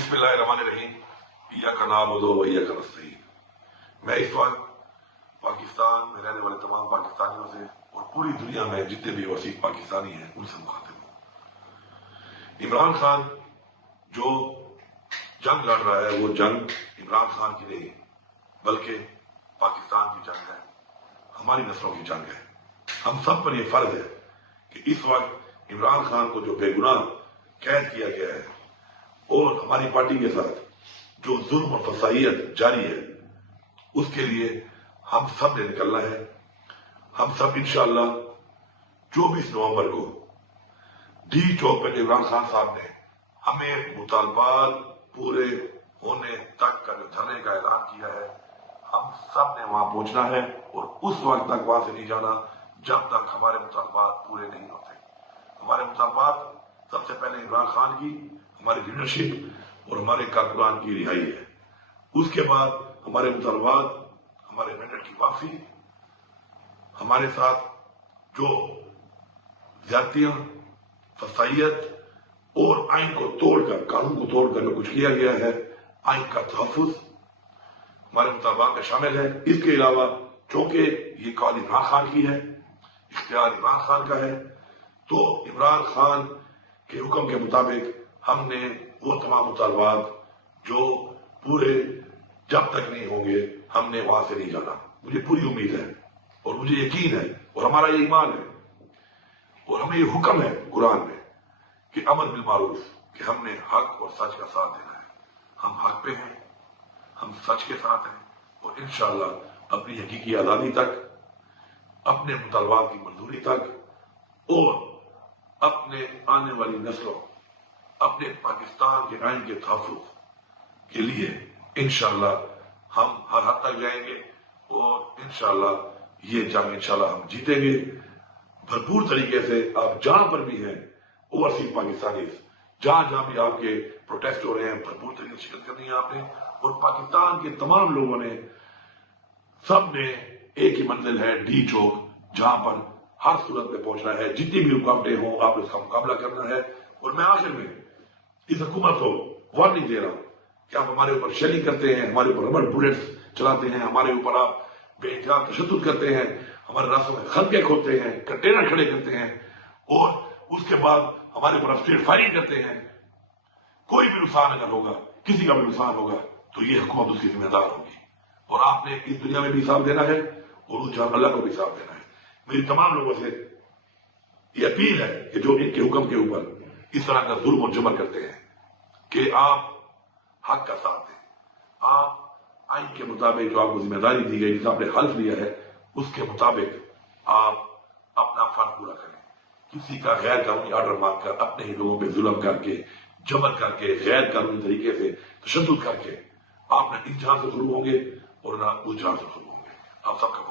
बिस्मिल्लाहिर्रहमानिर्रहीम। इय्याका नअबुदु व इय्याका नस्तईन। मैं इस वक्त पाकिस्तान में रहने वाले तमाम पाकिस्तानियों से और पूरी दुनिया में जितने भी वसीक पाकिस्तानी हैं उनसे मुखातिब हूँ। इमरान खान जो जंग लड़ रहा है वो जंग इमरान खान की नहीं बल्कि पाकिस्तान की जंग है, हमारी नस्लों की जंग है। हम सब पर यह फर्ज है कि इस वक्त इमरान खान को जो बेगुनाह कैद किया गया है और हमारी पार्टी के साथ जो जुल्म और फसाइयत जारी है उसके लिए हम सब ने निकलना है। हम सब इंशाअल्लाह 24 नवंबर को डी चौक पर इमरान खान साहब ने हमें मुतालबात पूरे होने तक का जो धरने का ऐलान किया है हम सब ने वहां पहुंचना है और उस वक्त तक वहां से नहीं जाना जब तक हमारे मुतालबात पूरे नहीं होते। हमारे मुतालबात सबसे पहले इमरान खान की, हमारी लीडरशिप और हमारे कारकुनान की रिहाई है। उसके बाद हमारे मुतालबात हमारे मेंडेट की वापसी, हमारे साथ जो ज्यादतियां, फसाइयत और आइन को तोड़कर, कानून को तोड़कर जो कुछ किया गया है, आइन का तहफ्फुज हमारे मुतालबात में शामिल है। इसके अलावा चूंकि ये कॉल इमरान खान की है, इख्तियार इमरान खान का है, तो इमरान खान के हुक्म के मुताबिक हमने वो तमाम मुतालबात जो पूरे जब तक नहीं होंगे हमने वहां से नहीं जाना। मुझे पूरी उम्मीद है और मुझे यकीन है और हमारा ये ईमान है और हमें ये हुक्म है कुरान में कि अमर बिल मारूफ, कि हमने हक और सच का साथ देना है। हम हक पे हैं, हम सच के साथ हैं और इंशाअल्लाह अपनी हकीकी आजादी तक, अपने मुतालबात की मंजूरी तक और अपने आने वाली नस्लों, अपने पाकिस्तान के आइन के तहफ्फुज के लिए इंशाअल्लाह हम हर हद तक जाएंगे और इंशाअल्लाह ये जंग इंशाअल्लाह हम जीतेंगे भरपूर तरीके से। आप जहां पर भी हैं ओवरसीज पाकिस्तानी, जहां जहां भी आपके प्रोटेस्ट हो रहे हैं, भरपूर तरीके से शिरकत करनी है आपने। और पाकिस्तान के तमाम लोगों ने, सब ने एक ही मंजिल है डी चौक, जहां पर हर सूरत में पहुंचना है। जितनी भी रुकावटें हों आपने उसका मुकाबला करना है। और मैं आखिर में इस हुकूमत को वार्निंग दे रहा हूं कि आप हमारे ऊपर शेलिंग करते हैं, हमारे ऊपर रबड़ बुलेट्स चलाते हैं, हमारे ऊपर आप बेइंतहा तशद्दुद करते हैं, हमारे रास्तों में खंदके खोदते हैं, कंटेनर खड़े करते हैं और उसके बाद हमारे ऊपर स्ट्रेट फायरिंग करते हैं। कोई भी नुकसान अगर होगा, किसी का भी नुकसान होगा तो ये हुकूमत उसकी जिम्मेदार होगी और आपने इस दुनिया में भी हिसाब देना है और उस जहां अल्लाह को भी हिसाब देना है। मेरी तमाम लोगों से ये अपील है कि जो इनके हुक्म के ऊपर इस तरह का जुल्म और जबर करते हैं कि आप हक का साथ दें, आप आइन के मुताबिक जो आपको जिम्मेदारी दी गई, जिसका आपने हल्फ लिया है, उसके मुताबिक आप अपना फर्ज पूरा करें। किसी का गैर कानूनी ऑर्डर मांगकर, अपने ही लोगों पर जुल्म करके, जबर करके, गैर कानूनी तरीके से तशद्दुद करके आप न इस जहां से शुरू होंगे और न उस जहां से शुरू होंगे। आप सबका